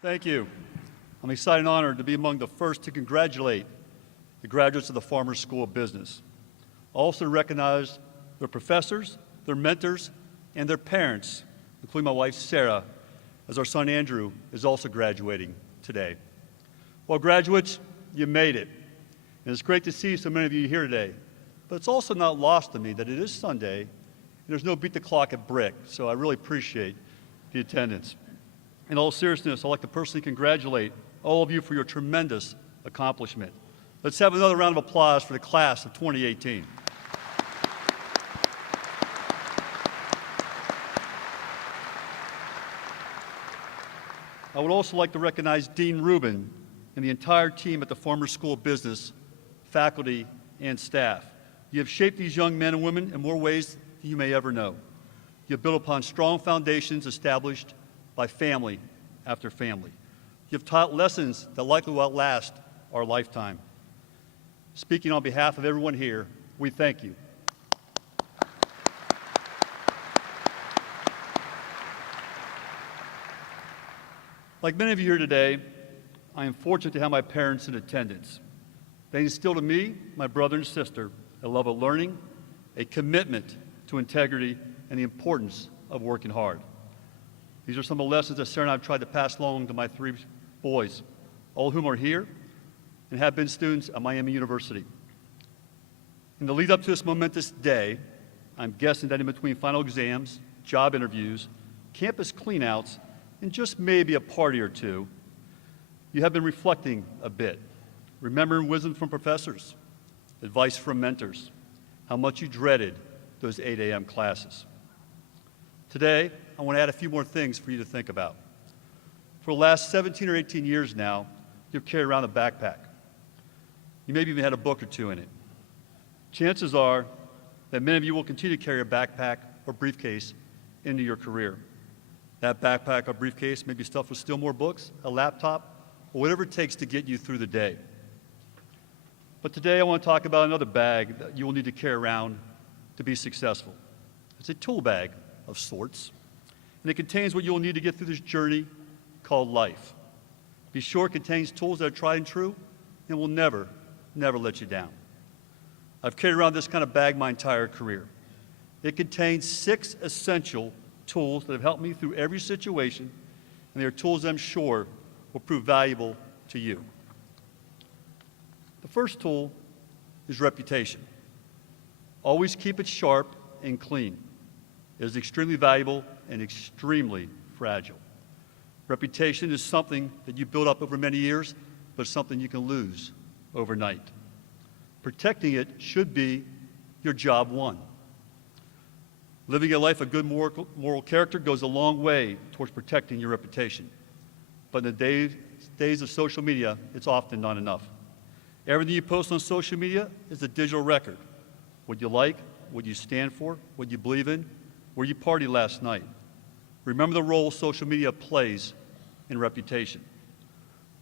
Thank you. I'm excited and honored to be among the first to congratulate the graduates of the Farmers School of Business. Also to recognize their professors, their mentors, and their parents, including my wife Sarah, as our son Andrew is also graduating today. Well, graduates, you made it. And it's great to see so many of you here today. But it's also not lost to me that it is Sunday, and there's no beat the clock at Brick, so I really appreciate the attendance. In all seriousness, I'd like to personally congratulate all of you for your tremendous accomplishment. Let's have another round of applause for the class of 2018. I would also like to recognize Dean Rubin and the entire team at the Farmers School of Business, faculty, and staff. You have shaped these young men and women in more ways than you may ever know. You have built upon strong foundations established by family after family. You have taught lessons that likely will outlast our lifetime. Speaking on behalf of everyone here, we thank you. Like many of you here today, I am fortunate to have my parents in attendance. They instilled in me, my brother and sister, a love of learning, a commitment to integrity, and the importance of working hard. These are some of the lessons that Sarah and I have tried to pass along to my three boys, all of whom are here and have been students at Miami University. In the lead up to this momentous day, I'm guessing that in between final exams, job interviews, campus cleanouts, and just maybe a party or two, you have been reflecting a bit, remembering wisdom from professors, advice from mentors, how much you dreaded those 8 a.m. classes. Today, I want to add a few more things for you to think about. For the last 17 or 18 years now, you've carried around a backpack. You maybe even had a book or two in it. Chances are that many of you will continue to carry a backpack or briefcase into your career. That backpack or briefcase may be stuffed with still more books, a laptop, or whatever it takes to get you through the day. But today I want to talk about another bag that you will need to carry around to be successful. It's a tool bag of sorts, and it contains what you will need to get through this journey called life. Be sure it contains tools that are tried and true and will never, never let you down. I've carried around this kind of bag my entire career. It contains 6 essential tools that have helped me through every situation, and they are tools I'm sure will prove valuable to you. The first tool is reputation. Always keep it sharp and clean. It is extremely valuable and extremely fragile. Reputation is something that you build up over many years, but it's something you can lose overnight. Protecting it should be your job one. Living a life of good moral character goes a long way towards protecting your reputation. But in the days of social media, it's often not enough. Everything you post on social media is a digital record. What you like, what you stand for, what you believe in, where you partied last night. Remember the role social media plays in reputation.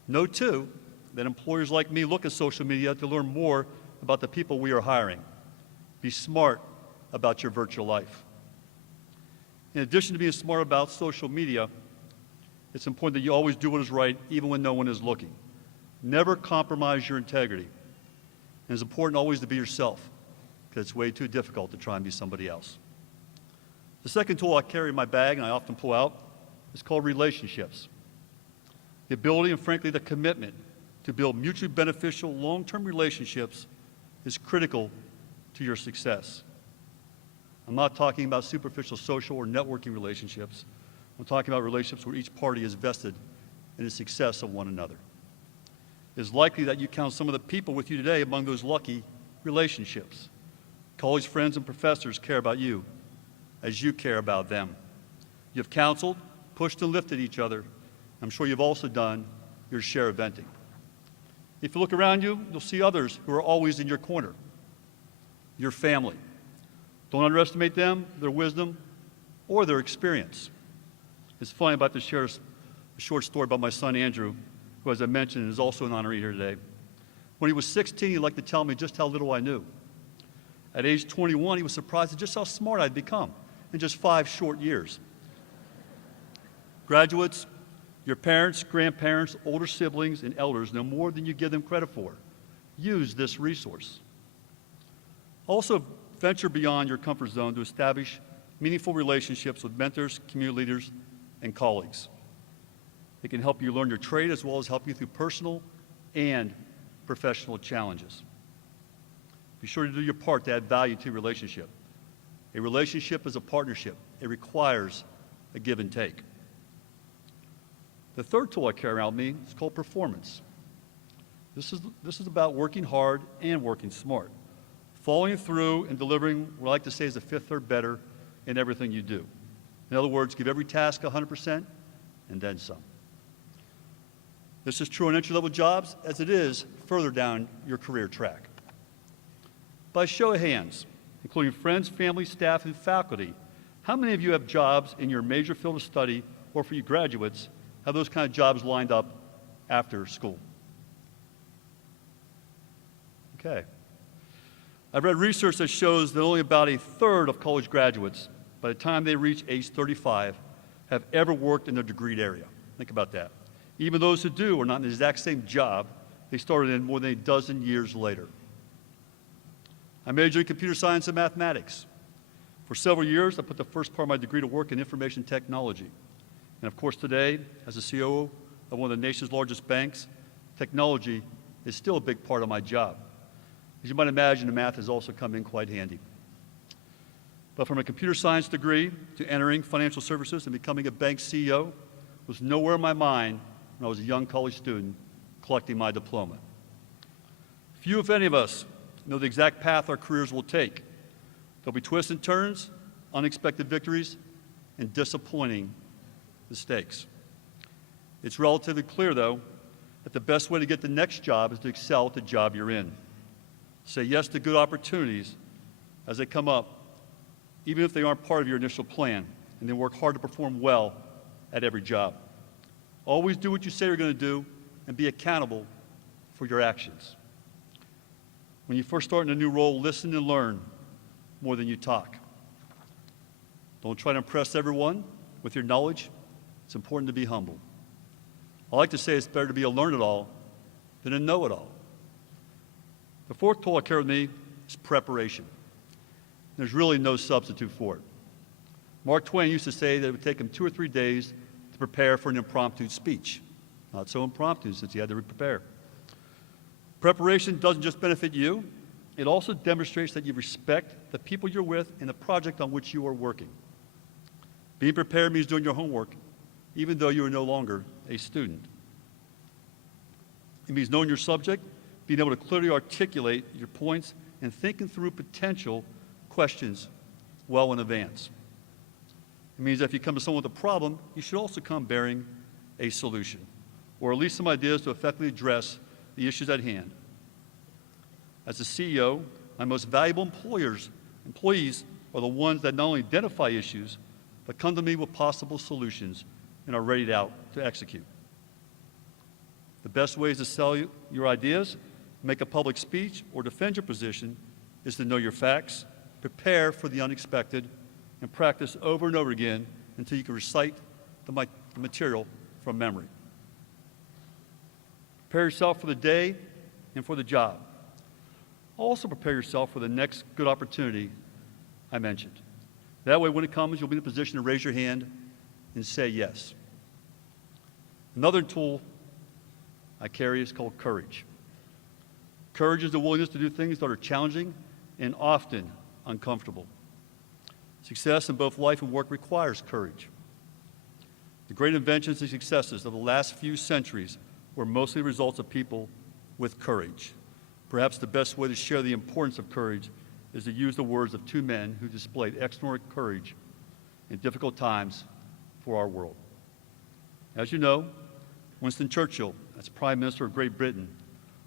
Know, too, that employers like me look at social media to learn more about the people we are hiring. Be smart about your virtual life. In addition to being smart about social media, it's important that you always do what is right even when no one is looking. Never compromise your integrity. And it's important always to be yourself, because it's way too difficult to try and be somebody else. The second tool I carry in my bag and I often pull out is called relationships. The ability and frankly the commitment to build mutually beneficial long-term relationships is critical to your success. I'm not talking about superficial social or networking relationships. I'm talking about relationships where each party is vested in the success of one another. It is likely that you count some of the people with you today among those lucky relationships. College friends and professors care about you as you care about them. You have counseled, pushed, and lifted each other. I'm sure you've also done your share of venting. If you look around you, you'll see others who are always in your corner. Your family. Don't underestimate them, their wisdom, or their experience. It's funny about to share a short story about my son Andrew, who, as I mentioned, is also an honoree here today. When he was 16, he liked to tell me just how little I knew. At age 21, he was surprised at just how smart I'd become in just 5 short years. Graduates, Your parents, grandparents, older siblings, and elders know more than you give them credit for. Use this resource. Also, venture beyond your comfort zone to establish meaningful relationships with mentors, community leaders, and colleagues. It can help you learn your trade as well as help you through personal and professional challenges. Be sure to do your part to add value to your relationship. A relationship is a partnership. It requires a give and take. The third tool I carry around with me is called performance. This is about working hard and working smart, following through and delivering what I like to say is a fifth or better in everything you do. In other words, give every task 100% and then some. This is true on entry-level jobs as it is further down your career track. By show of hands, including friends, family, staff, and faculty, how many of you have jobs in your major field of study, or for you graduates, have those kind of jobs lined up after school? Okay. I've read research that shows that only about a third of college graduates, by the time they reach age 35, have ever worked in a degreed area. Think about that. Even those who do are not in the exact same job they started in more than a dozen years later. I majored in computer science and mathematics. For several years, I put the first part of my degree to work in information technology. And of course, today, as the CEO of one of the nation's largest banks, technology is still a big part of my job. As you might imagine, the math has also come in quite handy. But from a computer science degree to entering financial services and becoming a bank CEO was nowhere in my mind when I was a young college student collecting my diploma. Few, if any of us, know the exact path our careers will take. There'll be twists and turns, unexpected victories, and disappointing mistakes. It's relatively clear, though, that the best way to get the next job is to excel at the job you're in. Say yes to good opportunities as they come up, even if they aren't part of your initial plan, and then work hard to perform well at every job. Always do what you say you're going to do and be accountable for your actions. When you first start in a new role, listen and learn more than you talk. Don't try to impress everyone with your knowledge. It's important to be humble. I like to say it's better to be a learn-it-all than a know-it-all. The fourth tool I carry with me is preparation. There's really no substitute for it. Mark Twain used to say that it would take him 2 or 3 days to prepare for an impromptu speech. Not so impromptu since he had to prepare. Preparation doesn't just benefit you, it also demonstrates that you respect the people you're with and the project on which you are working. Being prepared means doing your homework, even though you are no longer a student. It means knowing your subject, being able to clearly articulate your points, and thinking through potential questions well in advance. It means that if you come to someone with a problem, you should also come bearing a solution, or at least some ideas to effectively address the issues at hand. As a CEO, my most valuable employees are the ones that not only identify issues, but come to me with possible solutions and are ready to execute. The best ways to sell your ideas, make a public speech, or defend your position is to know your facts, prepare for the unexpected, and practice over and over again until you can recite the material from memory. Prepare yourself for the day and for the job. Also prepare yourself for the next good opportunity I mentioned. That way, when it comes, you'll be in a position to raise your hand and say yes. Another tool I carry is called courage. Courage is the willingness to do things that are challenging and often uncomfortable. Success in both life and work requires courage. The great inventions and successes of the last few centuries were mostly results of people with courage. Perhaps the best way to share the importance of courage is to use the words of 2 men who displayed extraordinary courage in difficult times for our world. As you know, Winston Churchill, as Prime Minister of Great Britain,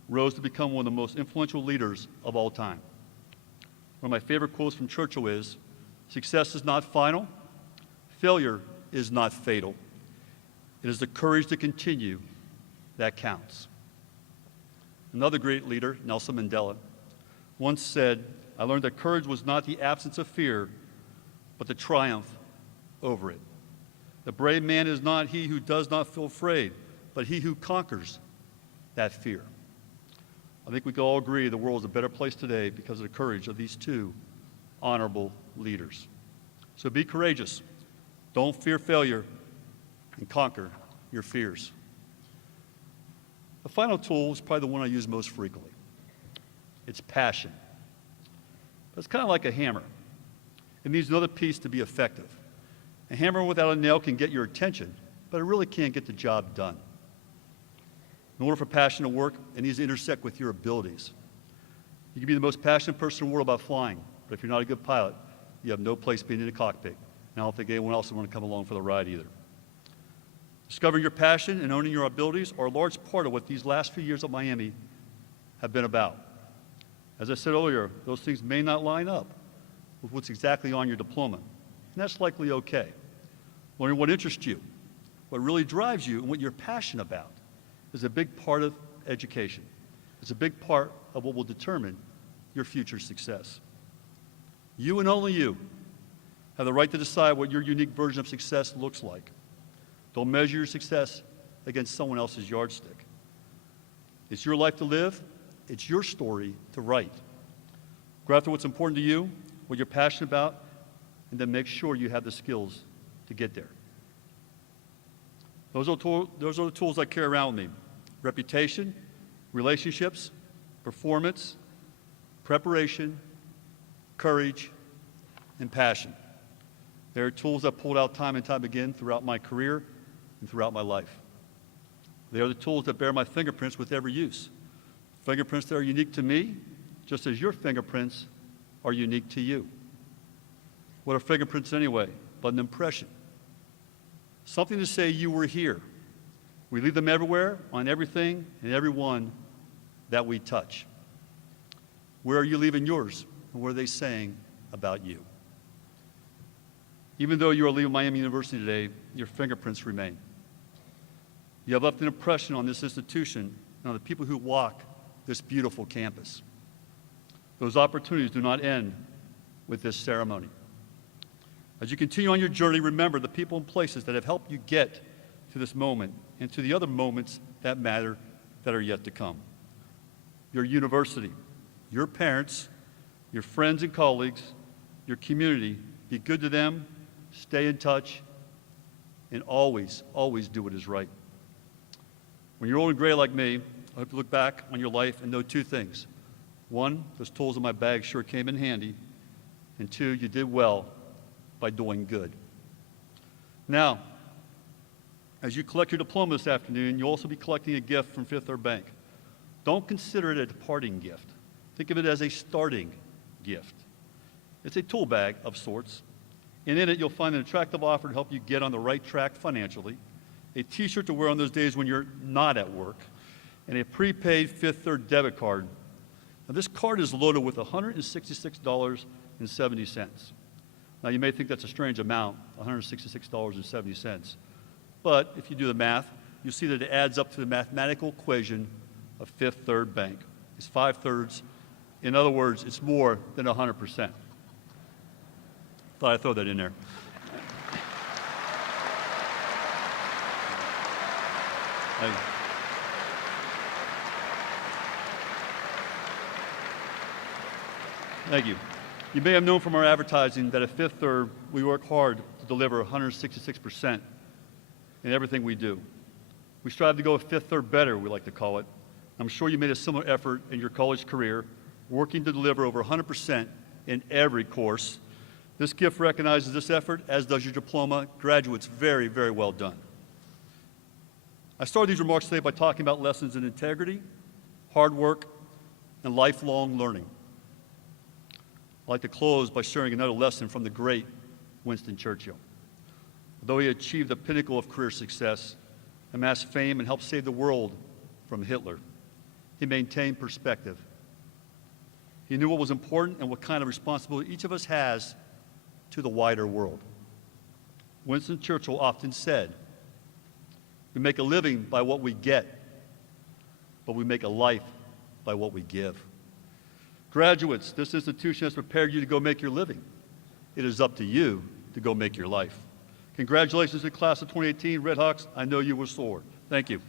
rose to become one of the most influential leaders of all time. One of my favorite quotes from Churchill is, "Success is not final, failure is not fatal. It is the courage to continue that counts." Another great leader, Nelson Mandela, once said, "I learned that courage was not the absence of fear, but the triumph over it." The brave man is not he who does not feel afraid, but he who conquers that fear. I think we can all agree the world is a better place today because of the courage of these two honorable leaders. So be courageous. Don't fear failure, and conquer your fears. The final tool is probably the one I use most frequently. It's passion. It's kind of like a hammer. It needs another piece to be effective. A hammer without a nail can get your attention, but it really can't get the job done. In order for passion to work, it needs to intersect with your abilities. You can be the most passionate person in the world about flying, but if you're not a good pilot, you have no place being in the cockpit. And I don't think anyone else would want to come along for the ride either. Discovering your passion and owning your abilities are a large part of what these last few years at Miami have been about. As I said earlier, those things may not line up with what's exactly on your diploma, and that's likely okay. Learning what interests you, what really drives you, and what you're passionate about is a big part of education. It's a big part of what will determine your future success. You and only you have the right to decide what your unique version of success looks like. Don't measure your success against someone else's yardstick. It's your life to live. It's your story to write. Go after what's important to you, what you're passionate about, and then make sure you have the skills to get there. Those are the tools I carry around with me. Reputation, relationships, performance, preparation, courage, and passion. They are tools I pulled out time and time again throughout my career and throughout my life. They are the tools that bear my fingerprints with every use. Fingerprints that are unique to me, just as your fingerprints are unique to you. What are fingerprints anyway, but an impression? Something to say you were here. We leave them everywhere, on everything and everyone that we touch. Where are you leaving yours, and what are they saying about you? Even though you are leaving Miami University today, your fingerprints remain. You have left an impression on this institution and on the people who walk this beautiful campus. Those opportunities do not end with this ceremony. As you continue on your journey, remember the people and places that have helped you get to this moment and to the other moments that matter that are yet to come. Your university, your parents, your friends and colleagues, your community, be good to them, stay in touch, and always, always do what is right. When you're old and gray like me, I hope you look back on your life and know two things. One, those tools in my bag sure came in handy. And two, you did well by doing good. Now, as you collect your diploma this afternoon, you'll also be collecting a gift from Fifth Third Bank. Don't consider it a departing gift. Think of it as a starting gift. It's a tool bag of sorts, and in it you'll find an attractive offer to help you get on the right track financially, a t-shirt to wear on those days when you're not at work, and a prepaid Fifth Third debit card. Now this card is loaded with $166.70. Now you may think that's a strange amount, $166.70. But if you do the math, you'll see that it adds up to the mathematical equation of Fifth Third Bank. It's 5/3. In other words, it's more than 100%. Thought I'd throw that in there. Thank you. You may have known from our advertising that at Fifth Third, we work hard to deliver 166% in everything we do. We strive to go a Fifth Third better, we like to call it. I'm sure you made a similar effort in your college career, working to deliver over 100% in every course. This gift recognizes this effort, as does your diploma. Graduates, very, very well done. I started these remarks today by talking about lessons in integrity, hard work, and lifelong learning. I'd like to close by sharing another lesson from the great Winston Churchill. Although he achieved the pinnacle of career success, amassed fame, and helped save the world from Hitler, he maintained perspective. He knew what was important and what kind of responsibility each of us has to the wider world. Winston Churchill often said, "We make a living by what we get, but we make a life by what we give." Graduates, this institution has prepared you to go make your living. It is up to you to go make your life. Congratulations to the class of 2018. Red Hawks, I know you will soar. Thank you.